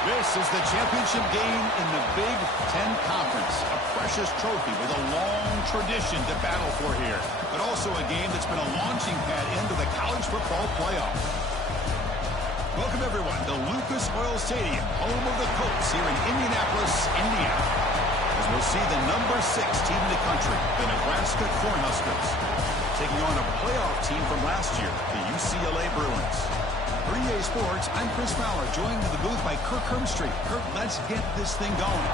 This is the championship game in the Big Ten Conference. A precious trophy with a long tradition to battle for here. But also a game that's been a launching pad into the college football playoff. Welcome, everyone, to Lucas Oil Stadium, home of the Colts here in Indianapolis, Indiana. As we'll see the number 6 team in the country, the Nebraska Cornhuskers, taking on a playoff team from last year, the UCLA Bruins. For EA Sports, I'm Chris Fowler, joined in the booth by Kirk Hermstreet. Kirk, let's get this thing going.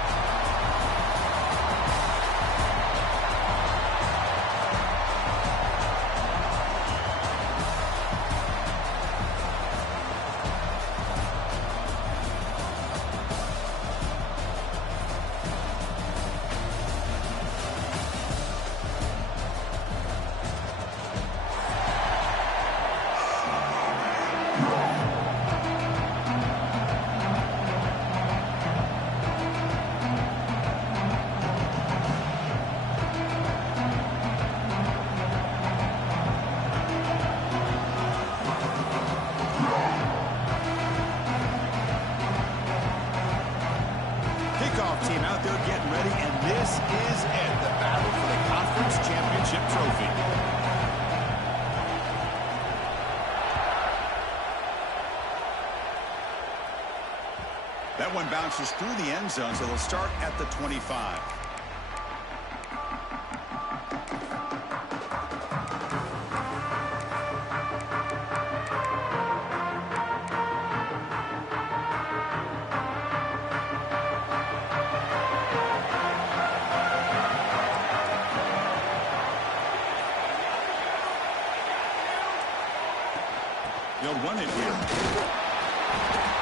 Team out there getting ready, and this is it, the battle for the conference championship trophy. That one bounces through the end zone, so they'll start at the 25. They'll run it here.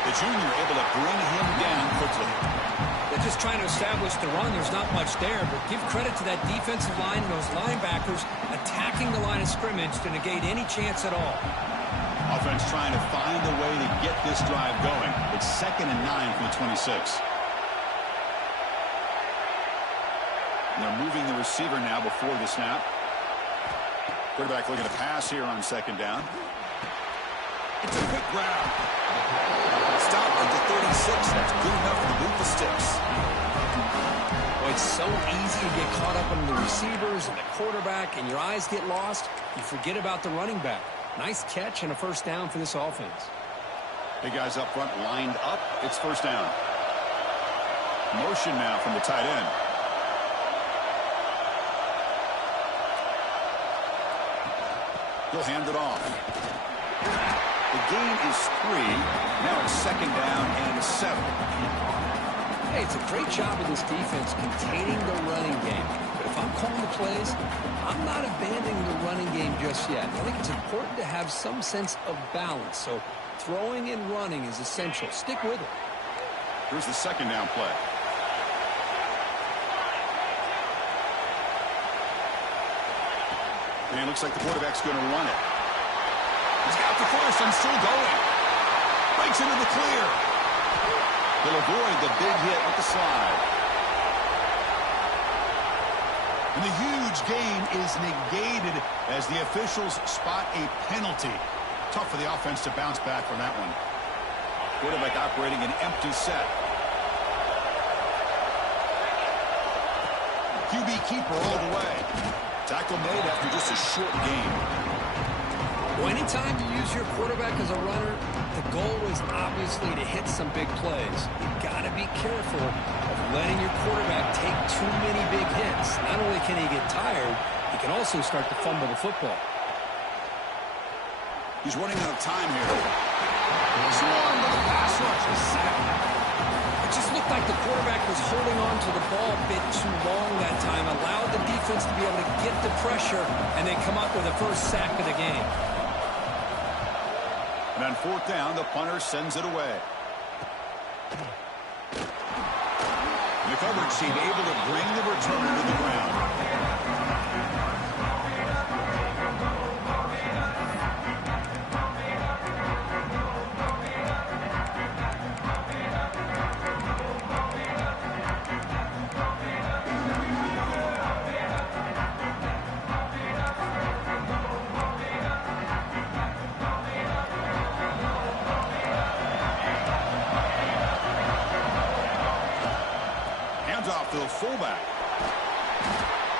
The junior able to bring him down quickly. They're just trying to establish the run. There's not much there, but give credit to that defensive line and those linebackers attacking the line of scrimmage to negate any chance at all. Offense trying to find a way to get this drive going. It's 2nd and 9 from the 26. And they're moving the receiver now before the snap. Quarterback looking to pass here on 2nd down. It's a quick grab. Stop at the 36. That's good enough to move the sticks. Well, it's so easy to get caught up in the receivers and the quarterback, and your eyes get lost. You forget about the running back. Nice catch and a first down for this offense. Big guys up front lined up. It's first down. Motion now from the tight end. He'll hand it off. The gain is 3. Now it's 2nd down and 7. Hey, it's a great job of this defense containing the running game. But if I'm calling the plays, I'm not abandoning the running game just yet. I think it's important to have some sense of balance. So throwing and running is essential. Stick with it. Here's the 2nd down play. And it looks like the quarterback's going to run it. He's got the first and still going. Breaks into the clear. He'll avoid the big hit with the slide. And the huge gain is negated as the officials spot a penalty. Tough for the offense to bounce back from that one. Quarterback operating an empty set. QB keeper all the way. tackle made after just a short gain. Well, anytime you use your quarterback as a runner, the goal is obviously to hit some big plays. You've got to be careful of letting your quarterback take too many big hits. Not only can he get tired, he can also start to fumble the football. He's running out of time here. Swarmed with the pass rush. It just looked like the quarterback was holding on to the ball a bit too long that time, allowed the defense to be able to get the pressure, and then come up with the first sack of the game. And on fourth down, the punter sends it away. And the coverage team able to bring the returner to the ground. Off to the fullback.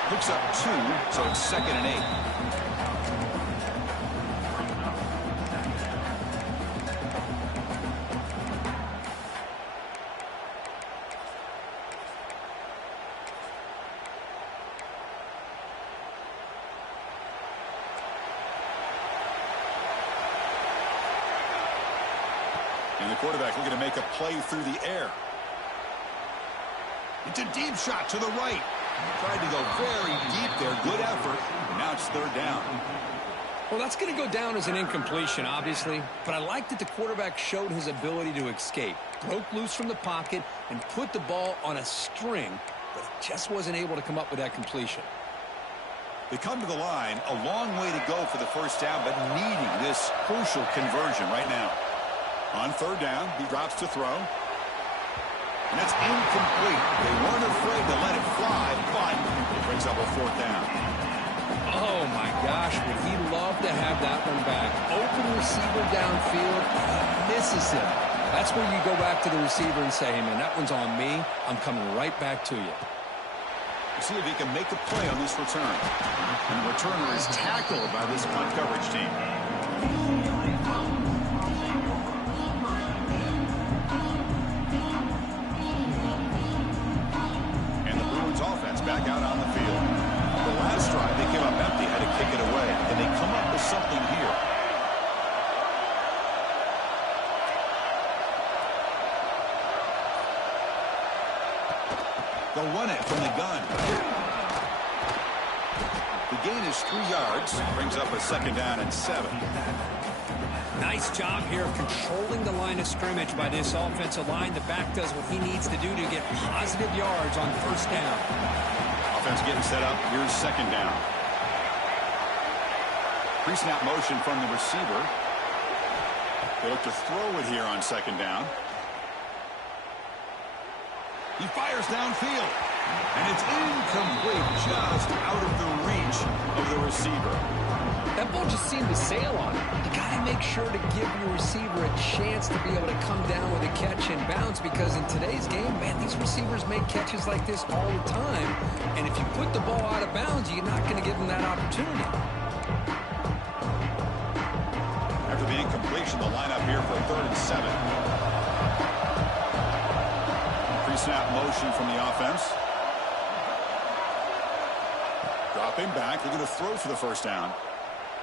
Picks up 2, so it's 2nd and 8. And the quarterback looking to make a play through the air. It's a deep shot to the right. Tried to go very deep there. Good effort. Now it's 3rd down. Well, that's going to go down as an incompletion, obviously. But I like that the quarterback showed his ability to escape. Broke loose from the pocket and put the ball on a string. But he just wasn't able to come up with that completion. They come to the line. A long way to go for the first down, but needing this crucial conversion right now. On 3rd down, he drops to throw. And that's incomplete. They weren't afraid to let it fly, but it brings up a 4th down. Oh, my gosh, would he love to have that one back. Open receiver downfield, he misses him. That's where you go back to the receiver and say, hey, man, that one's on me. I'm coming right back to you. We'll see if he can make a play on this return. And the returner is tackled by this punt coverage team. Back out on the field. The last drive, they came up empty, had to kick it away. And they come up with something here. They'll run it from the gun. The gain is 3 yards. Brings up a 2nd down and 7. Nice job here of controlling the line of scrimmage by this offensive line. The back does what he needs to do to get positive yards on 1st down. Offense getting set up. Here's 2nd down. Pre-snap motion from the receiver. They look to throw it here on 2nd down. He fires downfield. And it's incomplete, just out of the reach of the receiver. That ball just seemed to sail on him. You got to make sure to give your receiver a chance to be able to come down with a catch and bounce, because in today's game, man, these receivers make catches like this all the time. And if you put the ball out of bounds, you're not going to give them that opportunity. After the incompletion, the lineup here for 3rd and 7. Pre-snap motion from the offense. Dropping back, looking to throw for the 1st down.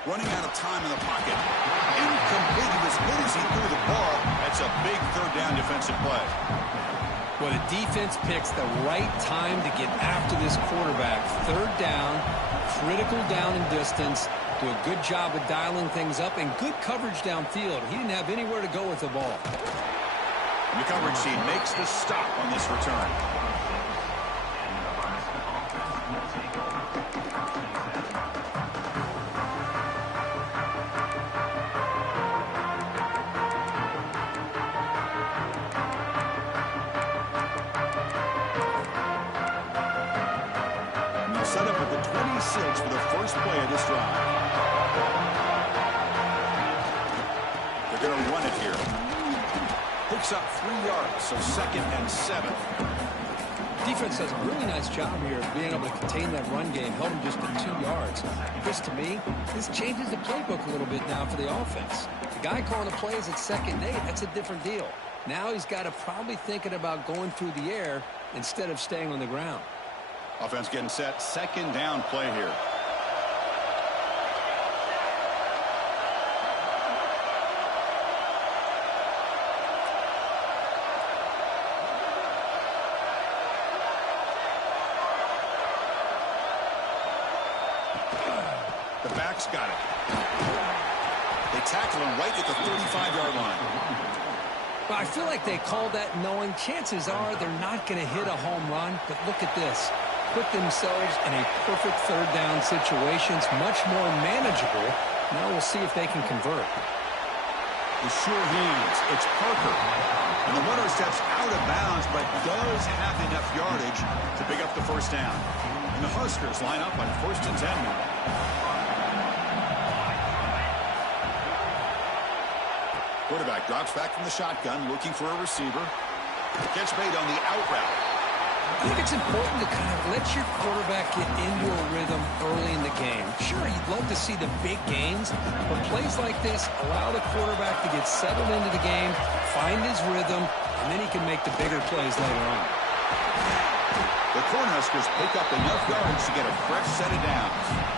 Running out of time in the pocket. Incomplete. He was good as he threw the ball. That's a big 3rd down defensive play. Well, the defense picks the right time to get after this quarterback. 3rd down, critical down and distance. Do a good job of dialing things up, and good coverage downfield. He didn't have anywhere to go with the ball. And the coverage team makes the stop on this return. Set up at the 26 for the first play of this drive. They're going to run it here. Picks up 3 yards, so 2nd and 7. Defense does a really nice job here of being able to contain that run game, held him just to 2 yards. Chris, to me, this changes the playbook a little bit now for the offense. The guy calling the plays at 2nd and 8, that's a different deal. Now he's got to probably thinking about going through the air instead of staying on the ground. Offense getting set. 2nd down play here. The back's got it. They tackle him right at the 35-yard line. Well, I feel like they called that knowing chances are they're not going to hit a home run. But look at this. Put themselves in a perfect 3rd down situation. It's much more manageable. Now we'll see if they can convert. The sure hands. It's Parker. And the runner steps out of bounds, but does have enough yardage to pick up the 1st down. And the Huskers line up on 1st and 10. Quarterback drops back from the shotgun, looking for a receiver. Catch made on the out route. I think it's important to kind of let your quarterback get into a rhythm early in the game. Sure, you'd love to see the big gains, but plays like this allow the quarterback to get settled into the game, find his rhythm, and then he can make the bigger plays later on. The Cornhuskers pick up enough yards to get a fresh set of downs.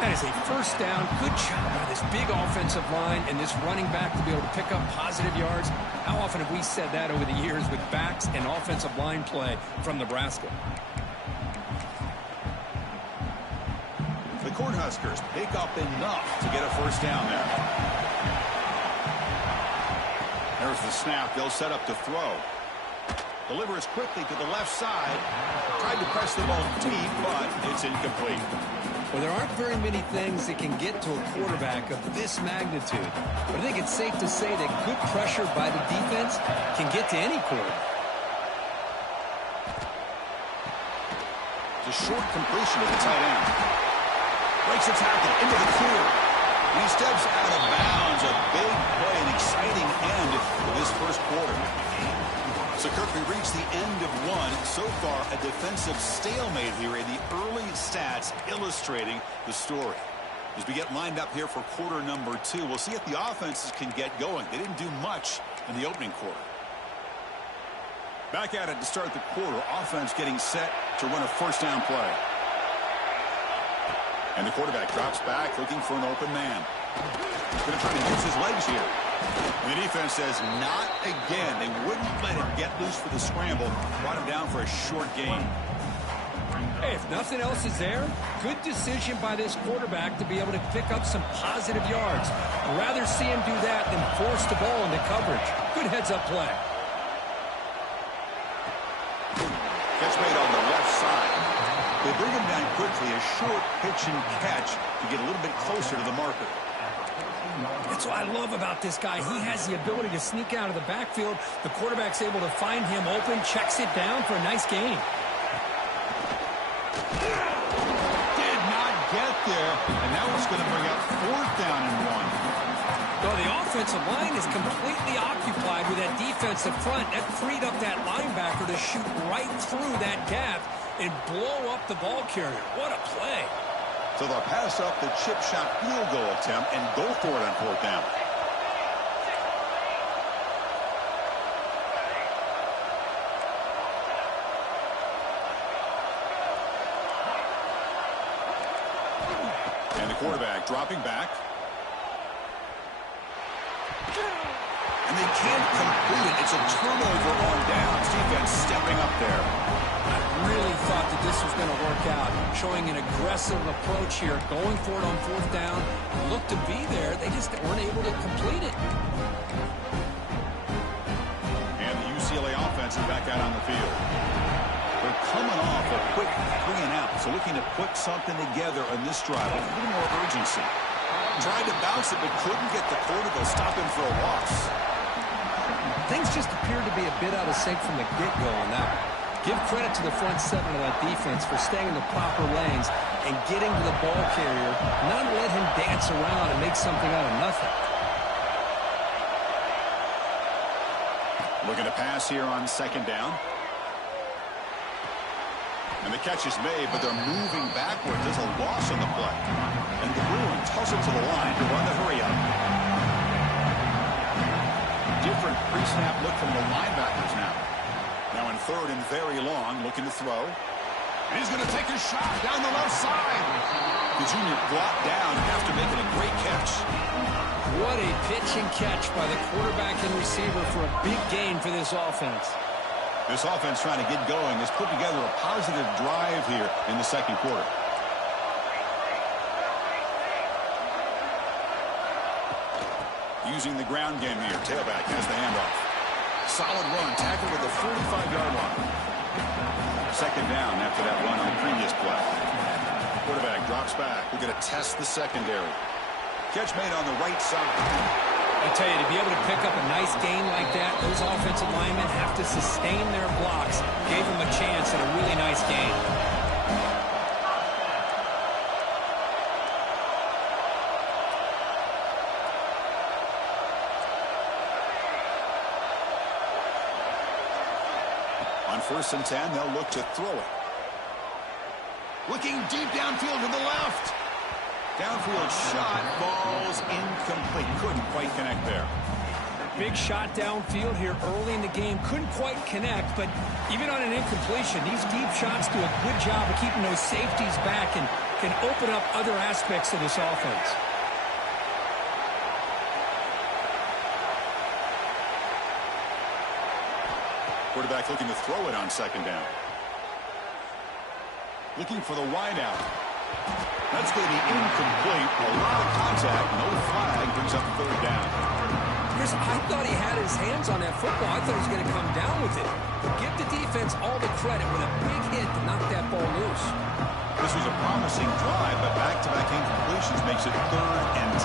That is a 1st down. Good job by this big offensive line and this running back to be able to pick up positive yards. How often have we said that over the years with backs and offensive line play from Nebraska? The Cornhuskers pick up enough to get a 1st down there. There's the snap. They'll set up to throw. Delivers quickly to the left side. Tried to press the ball deep, but it's incomplete. Well, there aren't very many things that can get to a quarterback of this magnitude. But I think it's safe to say that good pressure by the defense can get to any quarterback. It's a short completion to the tight end. Breaks a tackle into the clear. He steps out of bounds. A big play, an exciting end to this 1st quarter. So, Kirk, we reached the end of one. So far, a defensive stalemate here in the early stats illustrating the story. As we get lined up here for quarter number 2, we'll see if the offenses can get going. They didn't do much in the opening quarter. Back at it to start the quarter. Offense getting set to run a 1st down play. And the quarterback drops back looking for an open man. He's going to try to use his legs here. And the defense says not again. They wouldn't let him get loose for the scramble. Brought him down for a short gain. Hey, if nothing else is there, good decision by this quarterback to be able to pick up some positive yards. I'd rather see him do that than force the ball into coverage. Good heads-up play. Catch made on the left side. They bring him down quickly. A short pitch and catch to get a little bit closer to the marker. That's what I love about this guy. He has the ability to sneak out of the backfield. The quarterback's able to find him open, checks it down for a nice gain. Did not get there, and now it's going to bring up 4th down and 1. Well, the offensive line is completely occupied with that defensive front. That freed up that linebacker to shoot right through that gap and blow up the ball carrier. What a play. So they'll pass up the chip shot field goal attempt and go for it on 4th down. And the quarterback dropping back. And they can't complete it. It's a turnover on downs. Defense stepping up there. I really thought that this was going to work out, showing an aggressive approach here, going for it on 4th down. Looked to be there. They just weren't able to complete it. And the UCLA offense is back out on the field. They're coming off a quick 3 and out, so looking to put something together on this drive with a little more urgency. Tried to bounce it, but couldn't get the quarter to stop him for a loss. Things just appeared to be a bit out of sync from the get-go on that one. Give credit to the front 7 of that defense for staying in the proper lanes and getting to the ball carrier, not let him dance around and make something out of nothing. Looking to pass here on 2nd down. And the catch is made, but they're moving backwards. There's a loss on the play. And the Bruins tussle to the line to run the hurry-up. Different pre-snap look from the linebackers now. Now in third and very long, looking to throw. And he's going to take a shot down the left side. The junior brought down after making a great catch. What a pitch and catch by the quarterback and receiver for a big gain for this offense. This offense trying to get going has put together a positive drive here in the second quarter. Using the ground game here. Tailback has the handoff. Solid run. Tackled at the 45-yard line. Second down after that run on the previous play. Quarterback drops back. We're going to test the secondary. Catch made on the right side. I tell you, to be able to pick up a nice gain like that, those offensive linemen have to sustain their blocks. Gave them a chance at a really nice gain. On 1st and 10, they'll look to throw it. Looking deep downfield to the left. Downfield shot falls incomplete. Couldn't quite connect there. Big shot downfield here early in the game. Couldn't quite connect, but even on an incompletion, these deep shots do a good job of keeping those safeties back and can open up other aspects of this offense. Quarterback looking to throw it on second down. Looking for the wideout. That's going to be incomplete. A lot of contact. No flag. Brings up third down. Chris, I thought he had his hands on that football. I thought he was going to come down with it. But give the defense all the credit with a big hit to knock that ball loose. This was a promising drive, but back-to-back incompletions makes it 3rd and 10.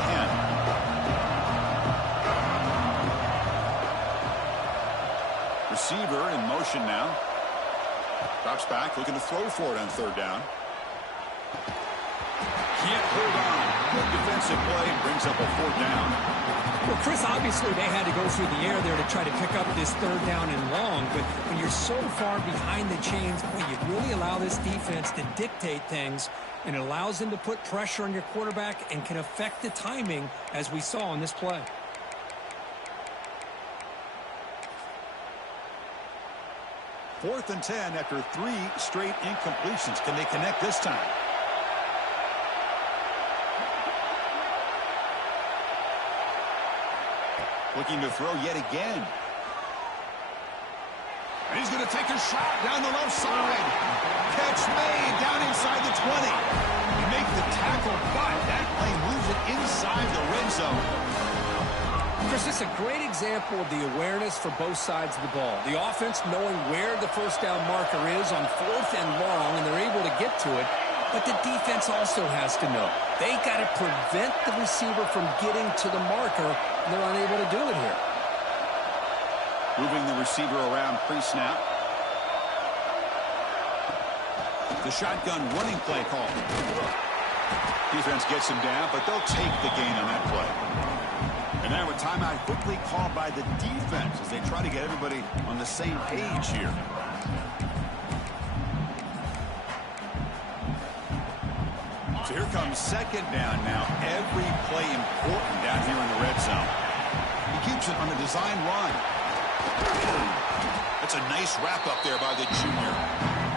Receiver in motion now. Drops back, looking to throw for it on third down. Can't hold on. Good defensive play, brings up a 4th down. Well, Chris, obviously they had to go through the air there to try to pick up this third down and long, but when you're so far behind the chains, boy, you really allow this defense to dictate things, and it allows them to put pressure on your quarterback and can affect the timing, as we saw on this play. Fourth and 10 after 3 straight incompletions. Can they connect this time? Looking to throw yet again. And he's going to take a shot down the left side. Catch made down inside the 20. He makes the tackle, but that play moves it inside the red zone. Chris, this is a great example of the awareness for both sides of the ball. The offense knowing where the first down marker is on 4th and long, and they're able to get to it. But the defense also has to know. They got to prevent the receiver from getting to the marker, and they're unable to do it here. Moving the receiver around pre-snap. The shotgun running play call. Defense gets him down, but they'll take the gain on that play. And now a timeout quickly called by the defense as they try to get everybody on the same page here. So here comes second down now. Every play important down here in the red zone. He keeps it on the design run. That's a nice wrap up there by the junior.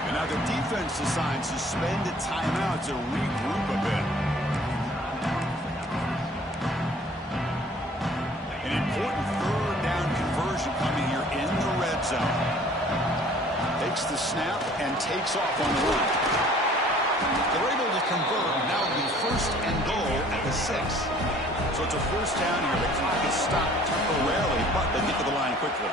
And now the defense decides to spend a timeout to regroup a bit. An important third down conversion coming here in the red zone. Takes the snap and takes off on the run. They're able to convert. Now it'll be 1st and goal at the 6. So it's a first down here. The clock is stopped temporarily, but they get to the line quickly.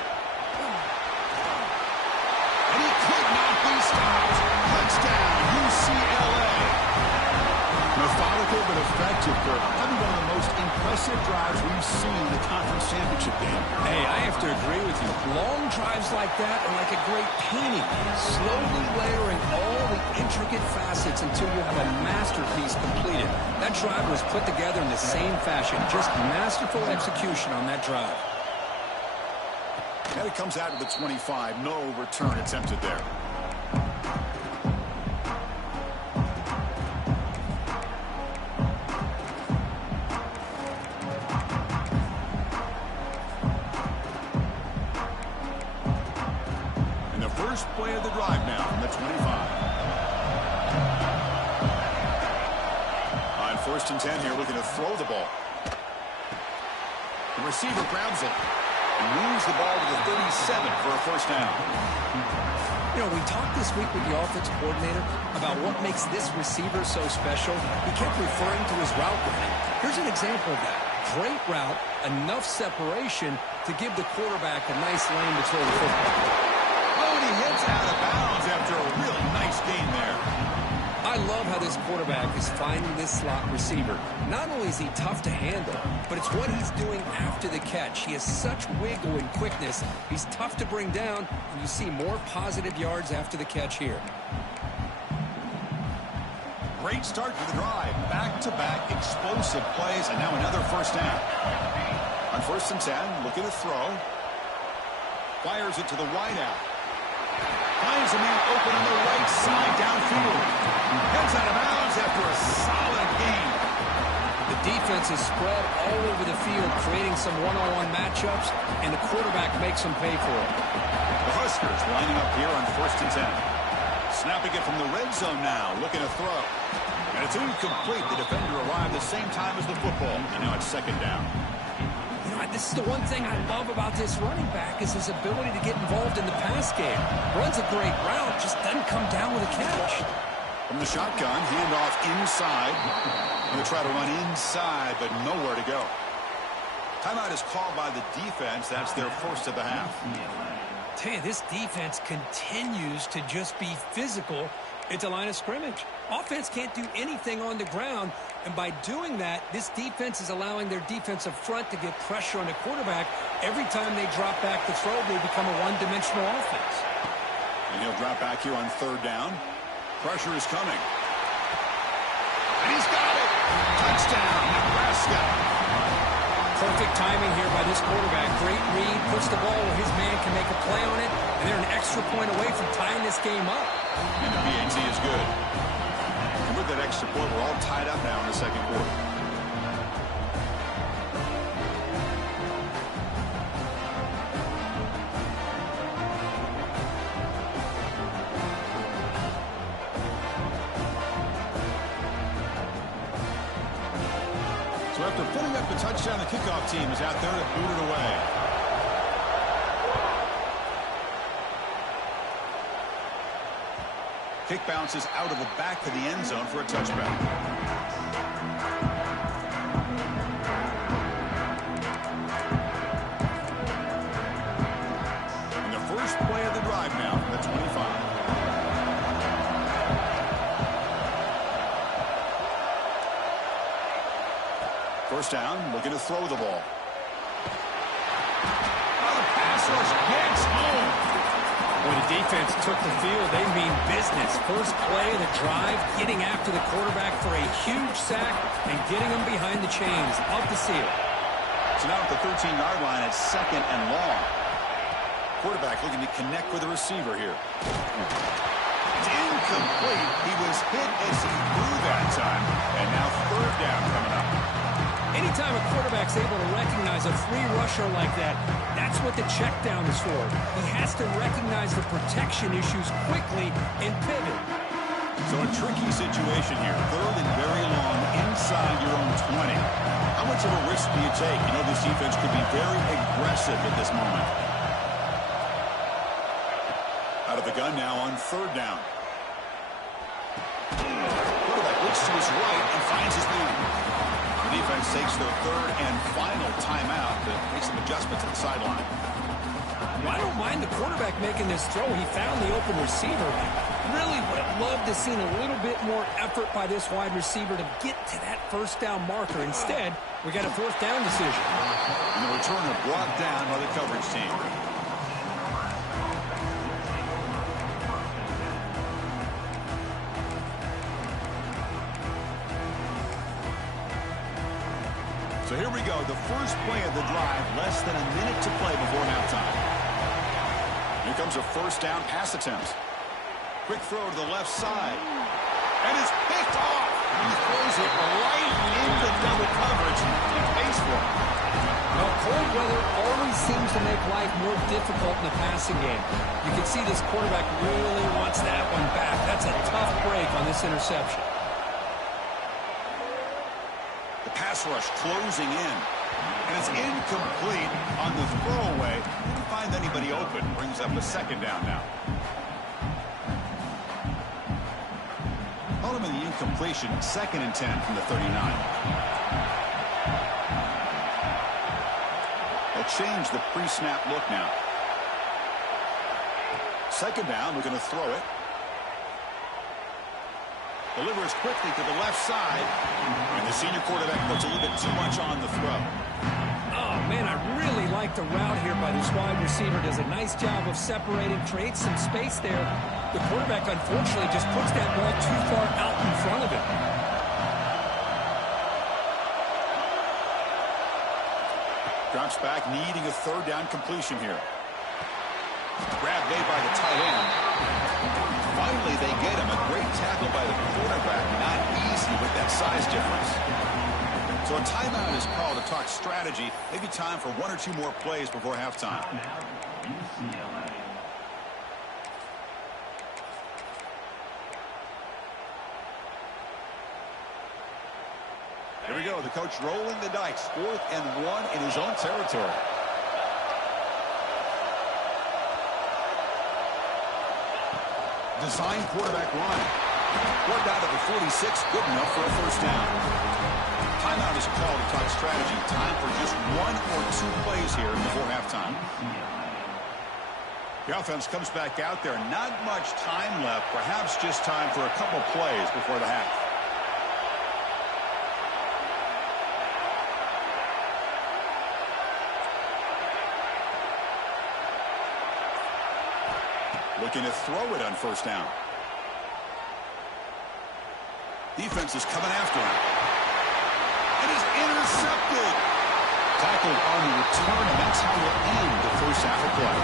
And he could not be stopped. Touchdown, UCLA. Methodical but effective for probably one of the most impressive drives we've seen in the conference championship game. Hey, I have to agree with you. Long drives like that are like a great painting, slowly layering all the intricate facets until you have a masterpiece completed. That drive was put together in the same fashion, just masterful execution on that drive. And it comes out to the 25. No return attempted there. First and 10 here, looking to throw the ball. The receiver grabs it and moves the ball to the 37 for a first down. You know, we talked this week with the offensive coordinator about what makes this receiver so special. He kept referring to his route running. Here's an example of that. Great route, enough separation to give the quarterback a nice lane to throw the football. Oh, and he hits out of bounds after a real nice gain there. I love how this quarterback is finding this slot receiver. Not only is he tough to handle, but it's what he's doing after the catch. He has such wiggle and quickness. He's tough to bring down, and you see more positive yards after the catch here. Great start to the drive. Back-to-back explosive plays, and now another first down. On first and 10, looking to throw. Fires it to the wideout. Finds a man open on the right side downfield. Heads out of bounds after a solid gain. The defense is spread all over the field, creating some one-on-one matchups, and the quarterback makes them pay for it. The Huskers lining up here on first and 10. Snapping it from the red zone now, looking to throw. And it's incomplete. The defender arrived the same time as the football, and now it's second down. This is the one thing I love about this running back is his ability to get involved in the pass game. Runs a great route, just doesn't come down with a catch. From the shotgun, handoff inside. Going to try to run inside, but nowhere to go. Timeout is called by the defense. That's their first of the half. Tell you, this defense continues to just be physical at the line of scrimmage. Offense can't do anything on the ground, and by doing that, this defense is allowing their defensive front to get pressure on the quarterback. Every time they drop back to throw, they become a one-dimensional offense. And he'll drop back here on third down. Pressure is coming. And he's got it! Touchdown, Nebraska! Perfect timing here by this quarterback. Great read, puts the ball where his man can make a play on it, and they're an extra point away from tying this game up. And the PAT is good. And with that extra point, we're all tied up now in the second quarter. So after putting up the touchdown, the kickoff team is out there to boot it away. Kick bounces out of the back of the end zone for a touchback. And the first play of the drive now from the 25. First down, looking to throw the ball. Oh, the pass rush gets home. When the defense took the field, they mean business. First play of the drive, getting after the quarterback for a huge sack and getting him behind the chains. Love to see it. So now at the 13-yard line, it's second and long. Quarterback looking to connect with the receiver here. It's incomplete. He was hit as he threw that time. And now third down coming up. Anytime a quarterback's able to recognize a free rusher like that, that's what the check down is for. He has to recognize the protection issues quickly and pivot. So a tricky situation here. Third and very long inside your own 20. How much of a risk do you take? You know this defense could be very aggressive at this moment. Out of the gun now on third down. Quarterback looks to his right and finds his man. The defense takes their third and final timeout to make some adjustments at the sideline. Well, I don't mind the quarterback making this throw. He found the open receiver. Really would have loved to have seen a little bit more effort by this wide receiver to get to that first down marker. Instead, we got a fourth down decision. And the returner brought down by the coverage team. So here we go, the first play of the drive, less than a minute to play before halftime. Here comes a first down pass attempt. Quick throw to the left side. And it's picked off. He throws it right into double coverage. He pays for it. Well, cold weather always seems to make life more difficult in the passing game. You can see this quarterback really wants that one back. That's a tough break on this interception. The pass rush closing in. And it's incomplete on the throwaway. Didn't find anybody open. Brings up a second down now. Ultimately, the incompletion, 2nd and 10 from the 39. They'll change the pre-snap look now. 2nd down, we're going to throw it. Delivers quickly to the left side. And the senior quarterback puts a little bit too much on the throw. Oh, man, I really like the route here by this wide receiver. Does a nice job of separating, creates some space there. The quarterback, unfortunately, just puts that ball too far out in front of him. Drops back, needing a 3rd down completion here. Grab made by the tight end. Finally, they get him. A great tackle by the quarterback. Not easy with that size difference. So a timeout is called to talk strategy. Maybe time for 1 or 2 more plays before halftime. Here we go. The coach rolling the dice. 4th and 1 in his own territory. Design quarterback run. Worked out of the 46. Good enough for a 1st down. Timeout is called to talk strategy. Time for just 1 or 2 plays here before halftime. The offense comes back out there. Not much time left. Perhaps just time for a couple plays before the half. Looking to throw it on 1st down. Defense is coming after him. It is intercepted. Tackled on the return, and that's how we'll end the 1st half of play.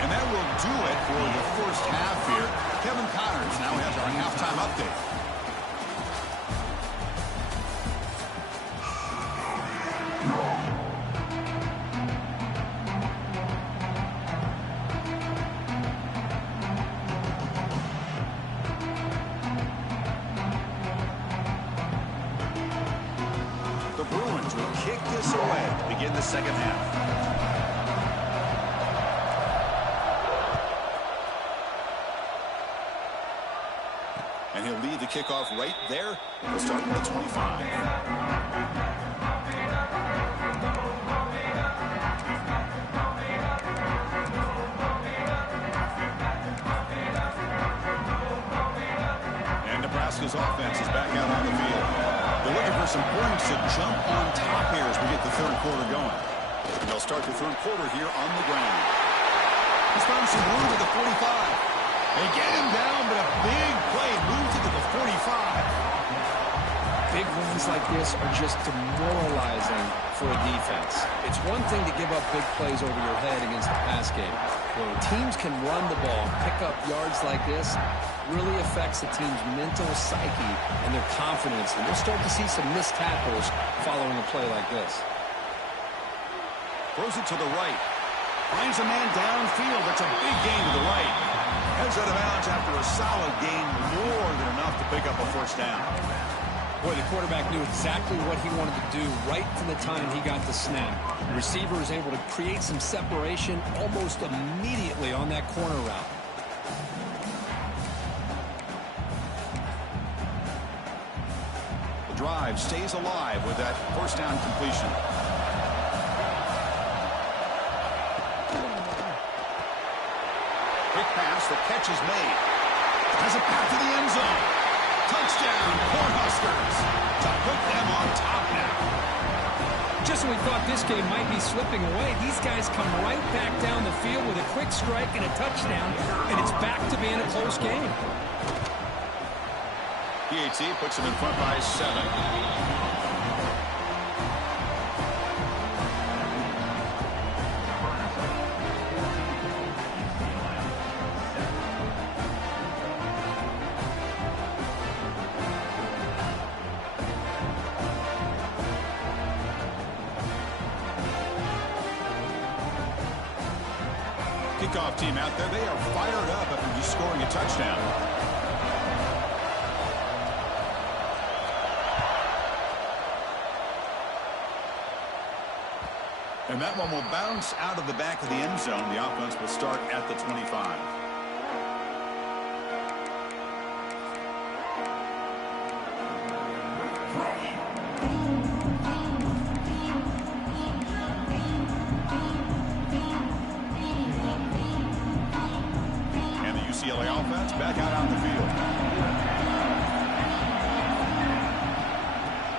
And that will do it for the 1st half here. Kevin Connors now has our halftime update. In the 2nd half. And he'll lead the kickoff right there. We'll start with the 25. And Nebraska's offense is back out on the field. They're looking for some points to jump on top here as we get the 3rd quarter going. And they'll start the 3rd quarter here on the ground. He's found some room at the 45. They get him down, but a big play moves it to the 45. Big runs like this are just demoralizing for a defense. It's one thing to give up big plays over your head against the pass game. When teams can run the ball, pick up yards like this, really affects the team's mental psyche and their confidence. And you'll start to see some missed tackles following a play like this. Throws it to the right. Finds a man downfield. That's a big gain to the right. Heads out of bounds after a solid gain, more than enough to pick up a 1st down. Boy, the quarterback knew exactly what he wanted to do right from the time he got the snap. The receiver was able to create some separation almost immediately on that corner route. The drive stays alive with that 1st down completion. Quick pass, the catch is made. Has it back to the end zone. Touchdown, Cornhuskers, to put them on top now. Just when we thought this game might be slipping away, these guys come right back down the field with a quick strike and a touchdown, and it's back to being a close game. pt puts them in front by 7. Kickoff team out there, they are fired up after just scoring a touchdown. And that one will bounce out of the back of the end zone. The offense will start at the 25. And the UCLA offense back out on the field.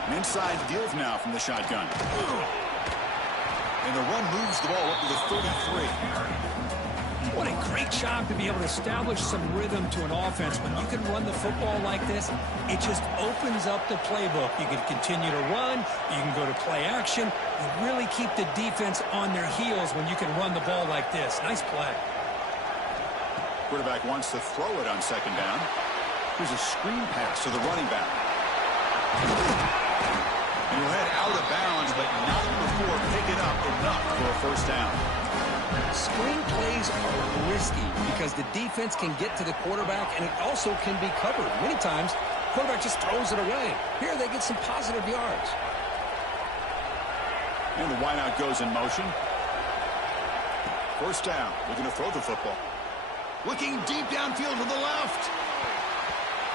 An inside give now from the shotgun. And the run moves the ball up to the 33. What a great job to be able to establish some rhythm to an offense. When you can run the football like this, it just opens up the playbook. You can continue to run. You can go to play action. You really keep the defense on their heels when you can run the ball like this. Nice play. Quarterback wants to throw it on second down. Here's a screen pass to the running back. And he'll head out of bounds, but not before picking up enough for a first down. Screen plays are risky because the defense can get to the quarterback, and it also can be covered. Many times, the quarterback just throws it away. Here, they get some positive yards. And the wideout goes in motion. First down. Looking to throw the football. Looking deep downfield to the left.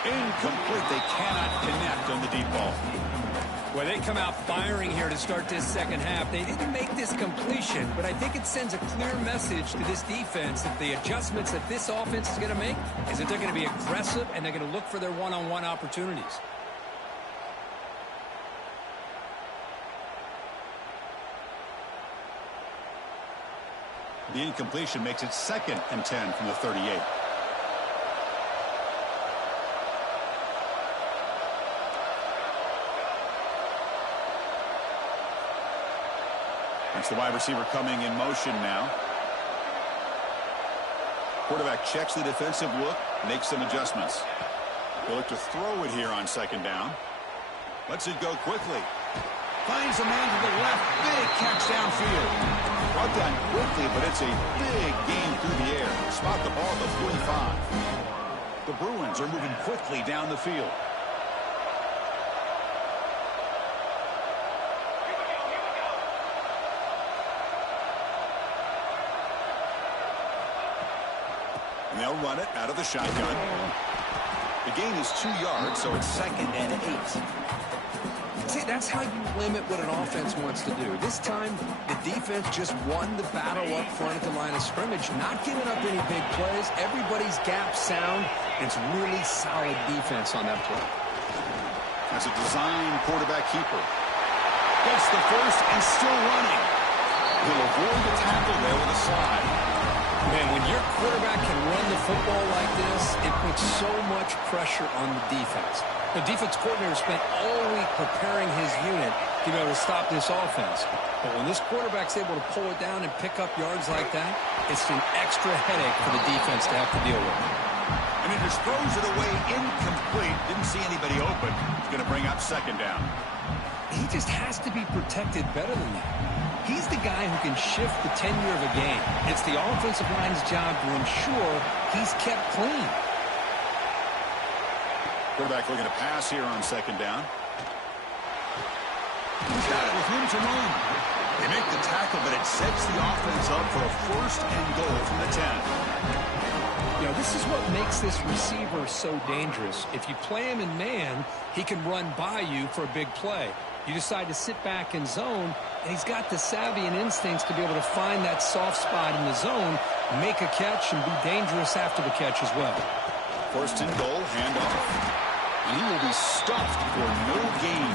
Incomplete. They cannot connect on the deep ball. Well, they come out firing here to start this second half. They didn't make this completion, but I think it sends a clear message to this defense that the adjustments that this offense is going to make is that they're going to be aggressive and they're going to look for their one-on-one opportunities. The incompletion makes it 2nd and 10 from the 38. It's the wide receiver coming in motion now. Quarterback checks the defensive look, makes some adjustments. He'll look to throw it here on second down. Lets it go quickly. Finds a man to the left. Big catch downfield. Brought down quickly, but it's a big gain through the air. Spot the ball at the 45. The Bruins are moving quickly down the field. And they'll run it out of the shotgun. The gain is 2 yards, so it's 2nd and 8. See, that's how you limit what an offense wants to do. This time, the defense just won the battle up front at the line of scrimmage, not giving up any big plays. Everybody's gap sound. It's really solid defense on that play. That's a design quarterback keeper. Gets the first and still running. He'll avoid the tackle there with a slide. Man, when your quarterback can run the football like this, it puts so much pressure on the defense. The defense coordinator spent all week preparing his unit to be able to stop this offense. But when this quarterback's able to pull it down and pick up yards like that, it's an extra headache for the defense to have to deal with. And he just throws it away incomplete. Didn't see anybody open. He's going to bring up second down. He just has to be protected better than that. He's the guy who can shift the tenure of a game. It's the offensive line's job to ensure he's kept clean. Quarterback looking to pass here on second down. He's got it with room to run. They make the tackle, but it sets the offense up for a 1st and goal from the 10. You know, this is what makes this receiver so dangerous. If you play him in man, he can run by you for a big play. You decide to sit back in zone, and he's got the savvy and instincts to be able to find that soft spot in the zone, make a catch, and be dangerous after the catch as well. 1st and goal, handoff. And he will be stuffed for no gain.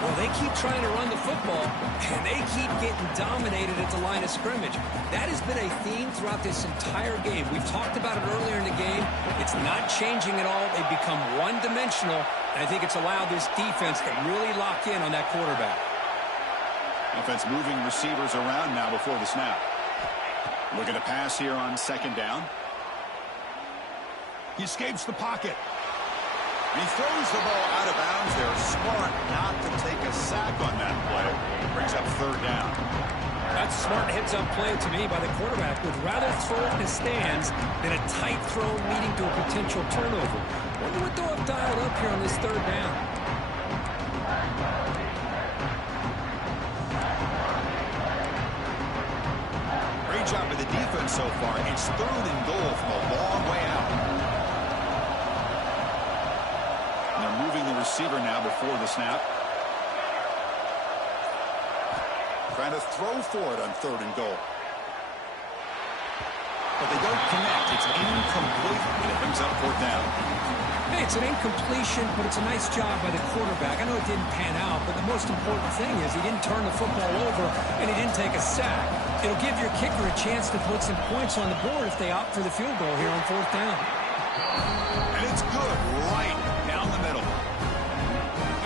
Well, they keep trying to run the football, and they keep getting dominated at the line of scrimmage. That has been a theme throughout this entire game. We've talked about it earlier in the game. It's not changing at all. They've become one-dimensional, and I think it's allowed this defense to really lock in on that quarterback. Offense moving receivers around now before the snap. Looking to pass here on second down. He escapes the pocket. He throws the ball out of bounds there. Smart not to take a sack on that play. Brings up 3rd down. That's a smart heads-up play to me by the quarterback. Would rather throw it in the stands than a tight throw leading to a potential turnover. Wonder what they'll have dialed up here on this 3rd down. so far. It's 3rd and goal from a long way out. And they're moving the receiver now before the snap. Trying to throw for it on 3rd and goal. But they don't connect. It's incomplete, and it brings up 4th down. Hey, it's an incompletion, but it's a nice job by the quarterback. I know it didn't pan out, but the most important thing is he didn't turn the football over, and he didn't take a sack. It'll give your kicker a chance to put some points on the board if they opt for the field goal here on 4th down. And it's good right down the middle.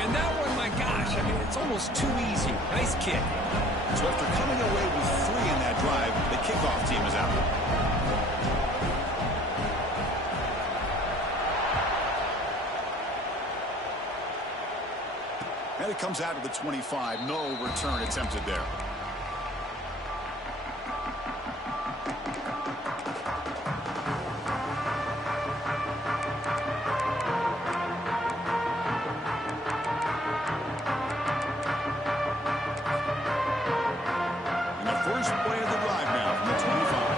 And that one, my gosh, I mean, it's almost too easy. Nice kick. So after coming away with 3 in that drive, the kickoff team is out. And it comes out of the 25. No return attempted there. And the first play of the drive now from the 25.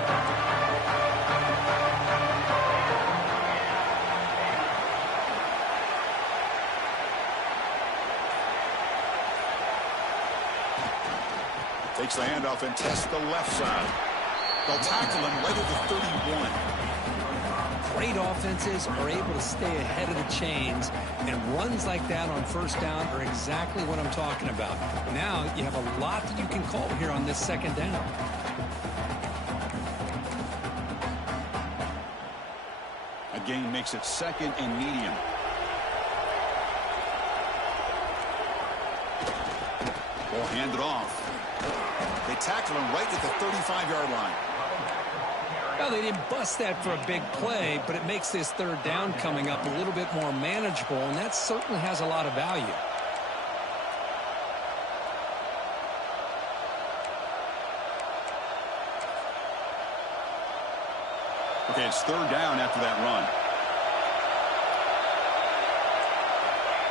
Takes the handoff and tests the left side. They'll tackle him right at the 31. Great offenses are able to stay ahead of the chains, and runs like that on 1st down are exactly what I'm talking about. Now you have a lot that you can call here on this 2nd down. A gain makes it 2nd and medium. Ball handed off. They tackle him right at the 35-yard line. Well, they didn't bust that for a big play, but it makes this 3rd down coming up a little bit more manageable, and that certainly has a lot of value. Okay, it's 3rd down after that run.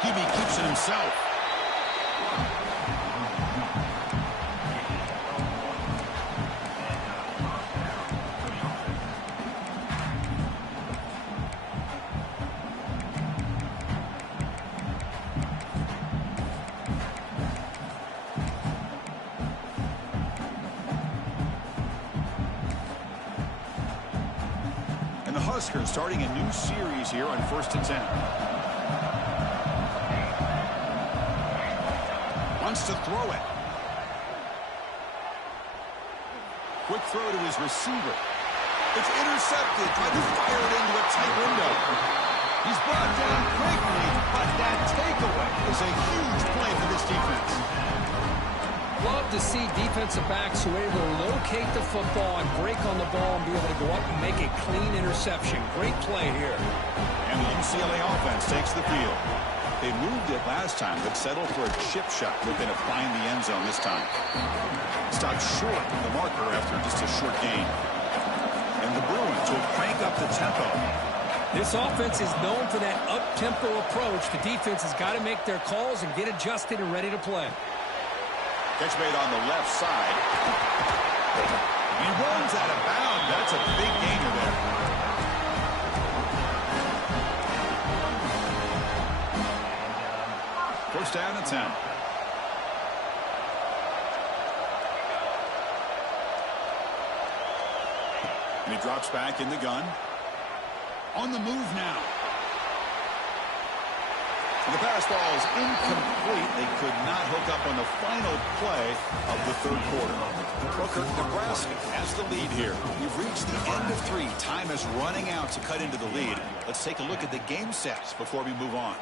QB keeps it himself. Huskers starting a new series here on 1st and 10. Wants to throw it. Quick throw to his receiver. It's intercepted. Tried to fire it into a tight window. He's brought down quickly, but that takeaway is a huge play for this defense. Love to see defensive backs who are able to locate the football and break on the ball and be able to go up and make a clean interception. Great play here. And the UCLA offense takes the field. They moved it last time, but settled for a chip shot. Looking to find the end zone this time. Stopped short of the marker after just a short gain. And the Bruins will crank up the tempo. This offense is known for that up-tempo approach. The defense has got to make their calls and get adjusted and ready to play. Catch made on the left side. He runs out of bounds. That's a big gainer there. First down and 10. And he drops back in the gun. On the move now. The pass ball is incomplete. They could not hook up on the final play of the 3rd quarter. Booker, Nebraska has the lead here. We've reached the end of 3. Time is running out to cut into the lead. Let's take a look at the game sets before we move on.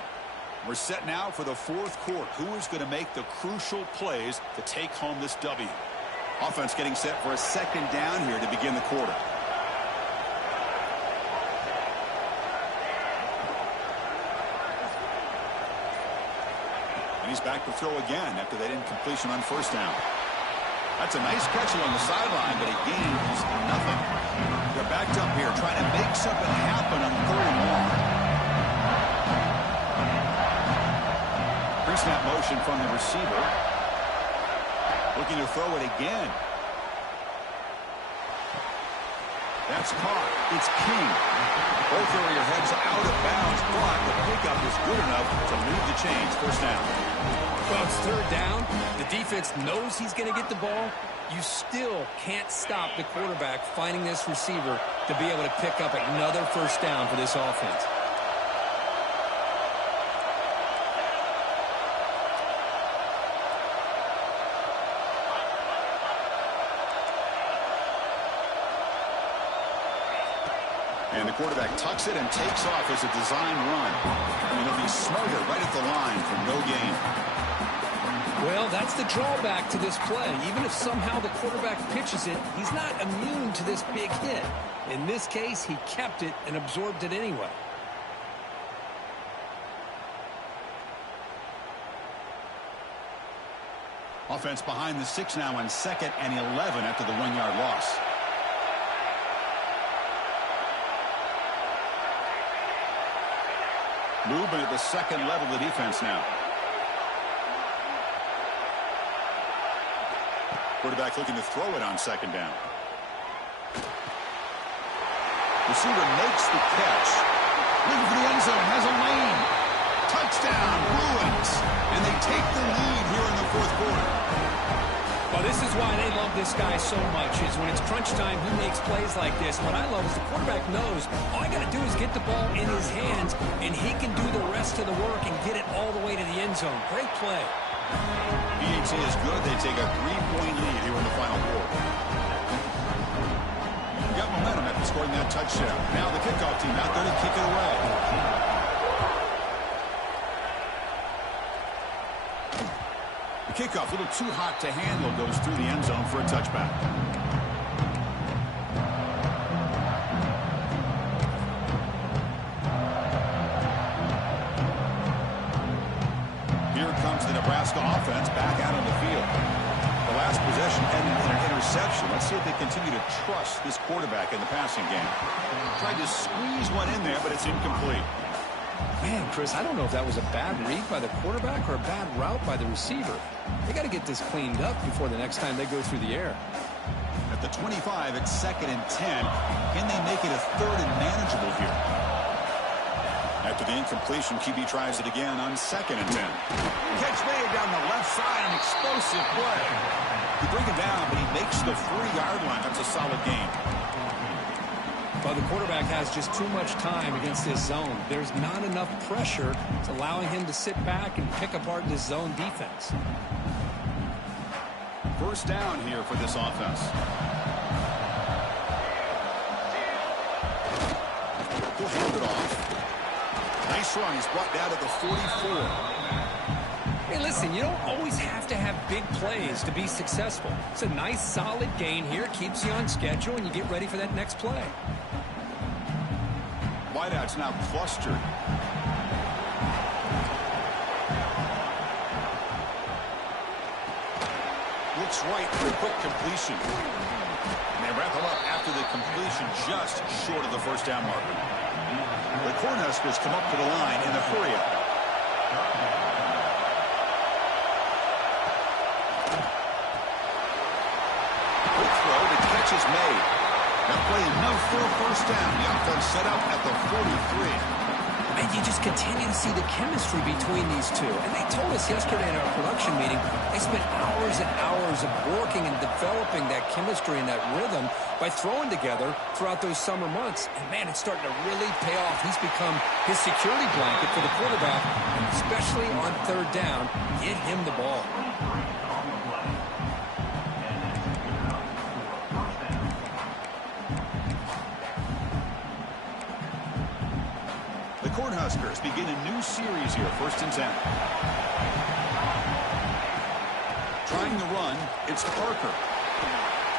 We're set now for the 4th quarter. Who is going to make the crucial plays to take home this W? Offense getting set for a 2nd down here to begin the quarter. He's back to throw again after that incompletion on 1st down. That's a nice catch along the sideline, but he gains nothing. They're backed up here trying to make something happen on 3rd and long. Pre-snap motion from the receiver. Looking to throw it again. That's caught. It's King. Both area heads out of bounds, but the pickup is good enough to lead the chains. First down. Well, it's third down. The defense knows he's going to get the ball. You still can't stop the quarterback finding this receiver to be able to pick up another first down for this offense. And the quarterback tucks it and takes off as a design run. And he'll be smarter right at the line for no gain. Well, that's the drawback to this play. Even if somehow the quarterback pitches it, he's not immune to this big hit. In this case, he kept it and absorbed it anyway. Offense behind the 6 now on 2nd and 11 after the 1-yard loss. Movement at the second level of the defense now. Quarterback looking to throw it on 2nd down. Receiver makes the catch. Looking for the end zone. Has a lane. Touchdown, Bruins. And they take the lead here in the 4th quarter. Well, this is why they love this guy so much, is when it's crunch time, he makes plays like this. What I love is the quarterback knows all I got to do is get the ball in his hands, and he can do the rest of the work and get it all the way to the end zone. Great play. pt2 is good. They take a 3-point lead here in the final quarter. Got momentum after scoring that touchdown. Now the kickoff team out there to kick it away. The kickoff, a little too hot to handle, goes through the end zone for a touchback. Here comes the Nebraska offense back out on the field. The last possession ended in an interception. Let's see if they continue to trust this quarterback in the passing game. Tried to squeeze one in there, but it's incomplete. Man, Chris, I don't know if that was a bad read by the quarterback or a bad route by the receiver. They got to get this cleaned up before the next time they go through the air. At the 25, it's 2nd and 10. Can they make it a 3rd and manageable here? After the incompletion, QB tries it again on 2nd and 10. Catch made down the left side, an explosive play. You bring him down, but he makes the 40-yard line. That's a solid gain. Well, the quarterback has just too much time against this zone. There's not enough pressure. It's allowing him to sit back and pick apart this zone defense. First down here for this offense. He'll hand it off. Nice run. He's brought down to the 44. Hey, listen, you don't always have to have big plays to be successful. It's a nice, solid gain here. Keeps you on schedule, and you get ready for that next play. Wideout's now clustered. Looks right for a quick completion. And they wrap him up after the completion just short of the first down marker. The Cornhuskers come up to the line in the hurry-up. Quick throw, the catch is made. That play enough for a first down. The offense set up at the 43. And you just continue to see the chemistry between these two. And they told us yesterday in our production meeting, they spent hours and hours of working and developing that chemistry and that rhythm by throwing together throughout those summer months. And, man, it's starting to really pay off. He's become his security blanket for the quarterback, and especially on 3rd down, get him the ball. Cornhuskers begin a new series here, 1st and 10. Trying to run, it's Parker.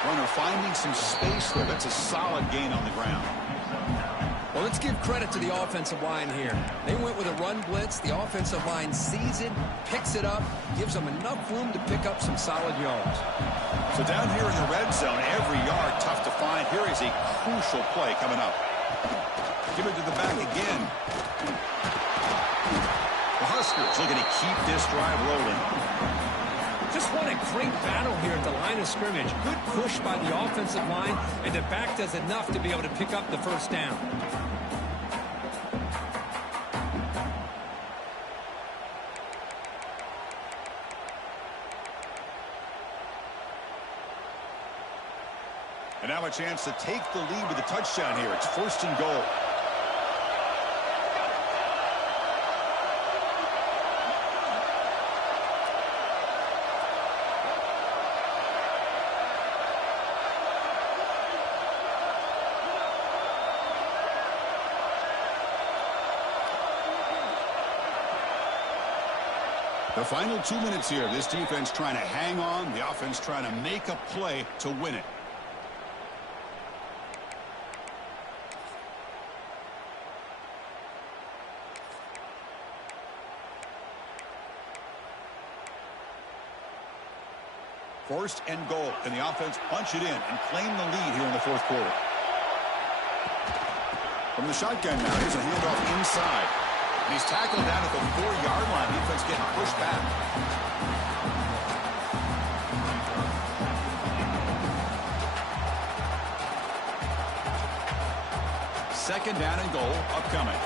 Runner finding some space there. That's a solid gain on the ground. Well, let's give credit to the offensive line here. They went with a run blitz. The offensive line sees it, picks it up, gives them enough room to pick up some solid yards. So down here in the red zone, every yard tough to find. Here is a crucial play coming up. Give it to the back again. The Huskers looking to keep this drive rolling. Just just won a great battle here at the line of scrimmage. Good push by the offensive line, and the back does enough to be able to pick up the first down. And now a chance to take the lead with a touchdown here. It's 1st and goal. The final 2 minutes here. This defense trying to hang on. The offense trying to make a play to win it. First and goal. Can the offense punch it in and claim the lead here in the 4th quarter? From the shotgun now, here's a handoff inside. And he's tackled down at the 4-yard line. Defense getting pushed back. Second down and goal upcoming.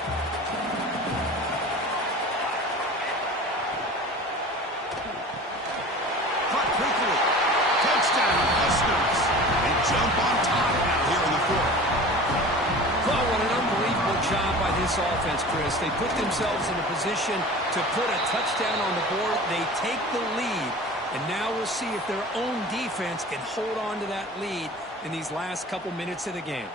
Caught quickly. Touchdown, Huskers. And jump on top now here in the 4th. Well, what an unbelievable job by this offense, Chris. They put themselves in a position to put a touchdown on the board. They take the lead, and now we'll see if their own defense can hold on to that lead in these last couple minutes of the game.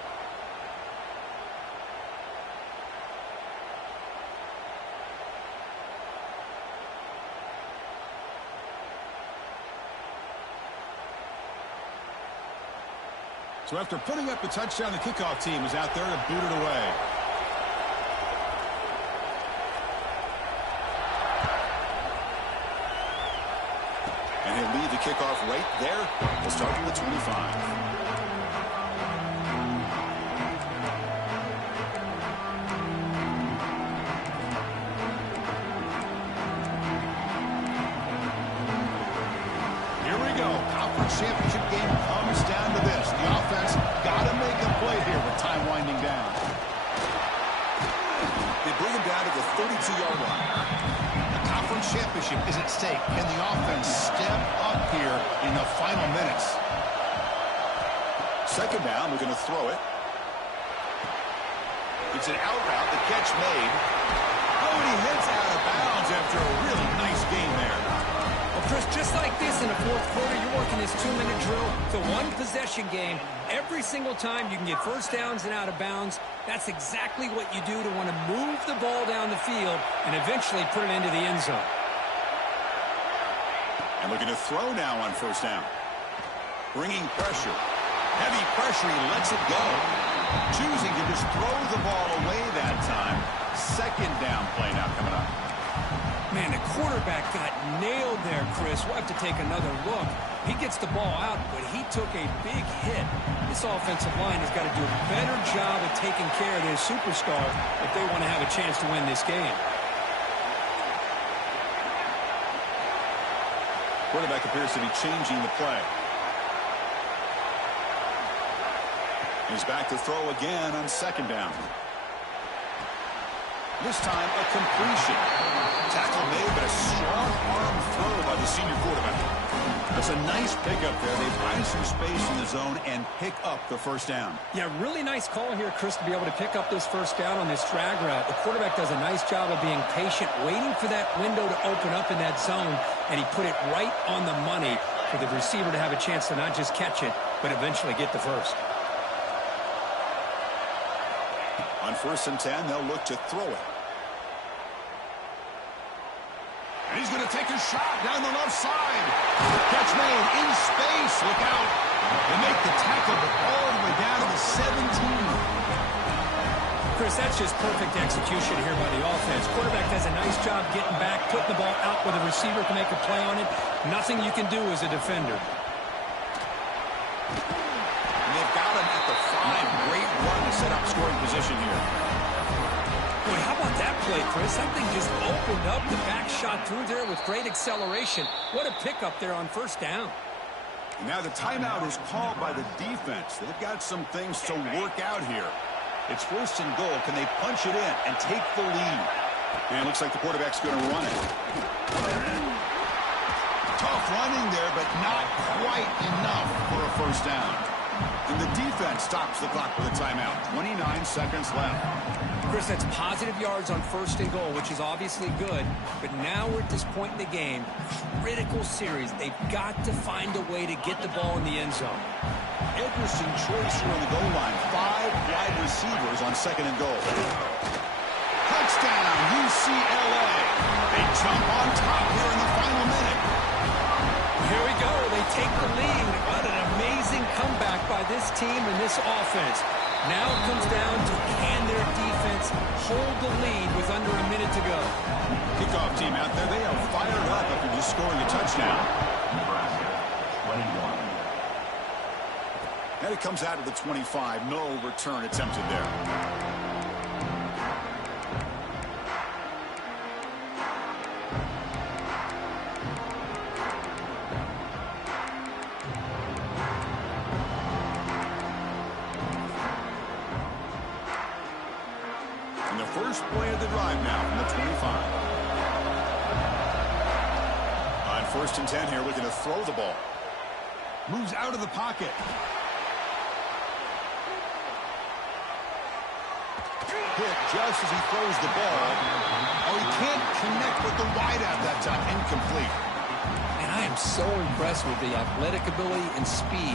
So after putting up the touchdown, the kickoff team is out there to boot it away. And he'll leave the kickoff right there. We'll start from the 25. Championship game comes down to this. The offense got to make a play here with time winding down. They bring him down to the 32-yard line. The conference championship is at stake. Can the offense step up here in the final minutes? Second down, we're going to throw it. It's an out route. The catch made. Oh, and he heads out of bounds after a really nice game there. Chris, just like this in the 4th quarter, you're working this 2-minute drill. It's a one-possession game. Every single time you can get first downs and out of bounds. That's exactly what you do to want to move the ball down the field and eventually put it into the end zone. And looking to throw now on first down. Bringing pressure. Heavy pressure. He lets it go. Choosing to just throw the ball away that time. Second down play now coming up. Man, the quarterback got nailed there, Chris. We'll have to take another look. He gets the ball out, but he took a big hit. This offensive line has got to do a better job of taking care of their superstar if they want to have a chance to win this game. Quarterback appears to be changing the play. He's back to throw again on second down. This time, a completion. Tackle made, but a strong arm throw by the senior quarterback. That's a nice pickup there. They find some space in the zone and pick up the first down. Yeah, really nice call here, Chris, to be able to pick up this first down on this drag route. The quarterback does a nice job of being patient, waiting for that window to open up in that zone, and he put it right on the money for the receiver to have a chance to not just catch it, but eventually get the first. On 1st and 10, they'll look to throw it. And he's going to take a shot down the left side. Catch made in space. Look out. They make the tackle, but all the way down to the 17. Chris, that's just perfect execution here by the offense. Quarterback does a nice job getting back, putting the ball out where the receiver can make a play on it. Nothing you can do as a defender. And they've got him at the 5. Great run to set up scoring position here. Boy, how about that play, Chris? That thing just opened up. The back shot through there with great acceleration. What a pickup there on first down. And now the timeout is called by the defense. They've got some things to work out here. It's first and goal. Can they punch it in and take the lead? And it looks like the quarterback's going to run it. Tough running there, but not quite enough for a first down. And the defense stops the clock with a timeout. 29 seconds left. Chris, that's positive yards on first and goal, which is obviously good. But now we're at this point in the game. Critical series. They've got to find a way to get the ball in the end zone. Interesting choice here on the goal line. 5 wide receivers on second and goal. Touchdown, UCLA. They jump on top here in the final minute. Here we go. They take the lead. What an amazing comeback by this team and this offense. Now it comes down to can their defense hold the lead with under a minute to go. Kickoff team out there. They are fired up after just scoring a touchdown. And it comes out of the 25. No return attempted there. And the first play of the drive now from the 25. On first and 10 here, looking to throw the ball. Moves out of the pocket. Hit just as he throws the ball. Oh, he can't connect with the wideout that time. Incomplete. And I am so impressed with the athletic ability and speed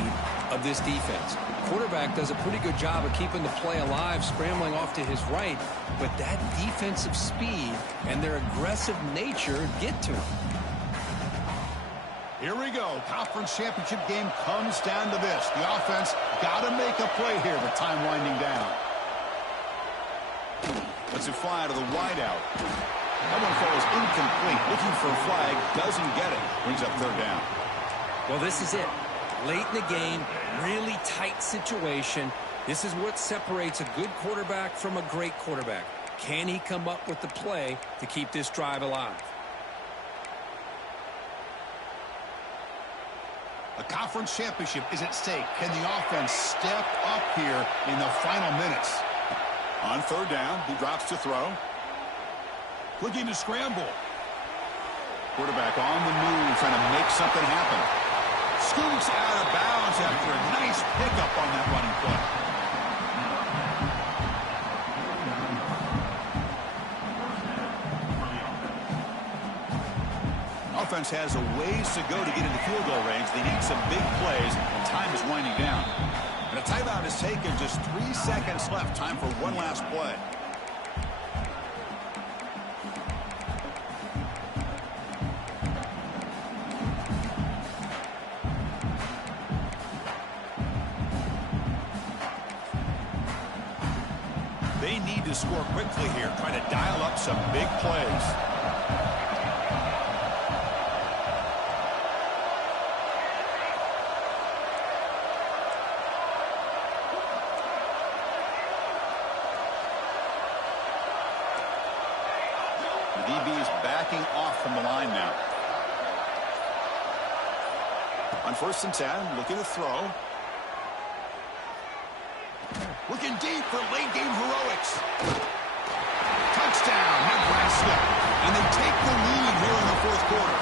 of this defense. Quarterback does a pretty good job of keeping the play alive, scrambling off to his right, but that defensive speed and their aggressive nature get to him. Here we go. Conference championship game comes down to this. The offense got to make a play here with time winding down. Let's it fly out of the wideout. That one falls incomplete. Looking for a flag, doesn't get it. Brings up third down. Well, this is it. Late in the game, really tight situation. This is what separates a good quarterback from a great quarterback. Can he come up with the play to keep this drive alive? A conference championship is at stake. Can the offense step up here in the final minutes? On third down, he drops to throw. Looking to scramble. Quarterback on the move, trying to make something happen. Scoots out of bounds after a nice pickup on that running play. Offense has a ways to go to get into field goal range. They need some big plays, and time is winding down. And a timeout is taken. Just 3 seconds left. Time for one last play. They need to score quickly here, trying to dial up some big plays. The DB is backing off from the line now. On first and 10, looking to throw. Looking deep for late-game heroics. Touchdown, Nebraska. And they take the lead here in the fourth quarter.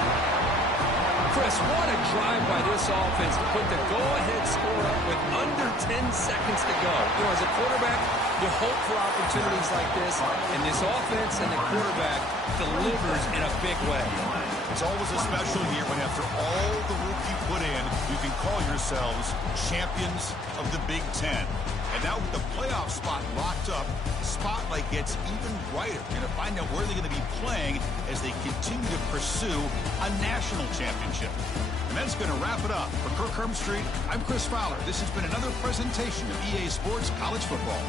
Chris, what a drive by this offense to put the go-ahead score up with under 10 seconds to go. You know, as a quarterback, you hope for opportunities like this, and this offense and the quarterback delivers in a big way. It's always a special year when after all the work you put in, you can call yourselves champions of the Big Ten. And now with the playoff spot locked up, the spotlight gets even brighter. You're going to find out where they're going to be playing as they continue to pursue a national championship. And that's going to wrap it up. For Kirk Hermstreet, I'm Chris Fowler. This has been another presentation of EA Sports College Football.